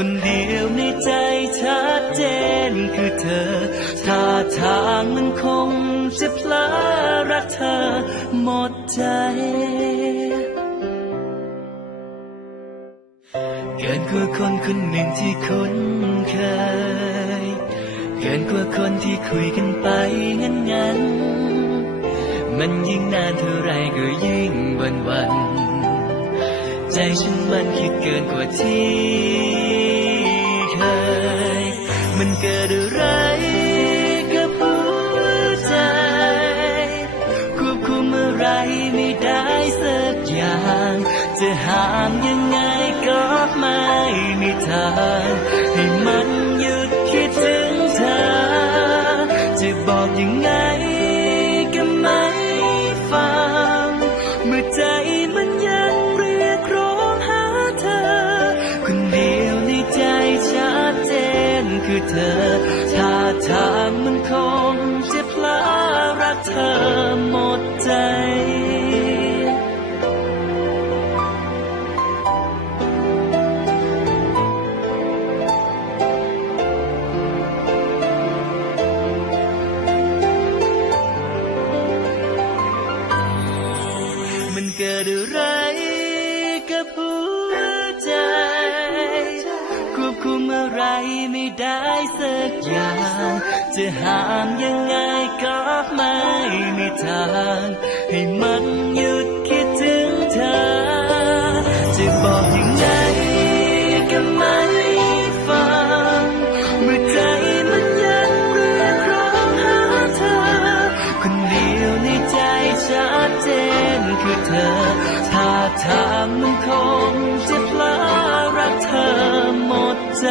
คนเดียวในใจชัดเจนคือเธอ ท่าทางมันคงจะพลอรักเธอหมดใจ เกินกว่าคนคนหนึ่งที่คุ้นเคย เกินกว่าคนที่คุยกันไปงั้นงั้นมันยิ่งนานเท่าไรก็ยิ่งวันวัน ใจฉันมันคิดเกินกว่าที่เคย มันเกิดอะไรกับหัวใจ ควบคุมอะไรไม่ได้สักอย่าง จะห้ามยังไงก็ไม่มีทางให้มัน คือเธอท่าทางมันคงจะพลารักเธอหมดใจ มันเกิดอะไร ไม่ได้สักอย่าง จะห้ามยังไงก็ไม่มีทาง ให้มันหยุดคิดถึงเธอ จะบอกยังไงก็ไม่ฟังเมื่อใจมันยังเรียกร้องหาเธอ คนเดียวในใจชัดเจนคือเธอท่าทางมันคงจะพลารักเธอหมดใจ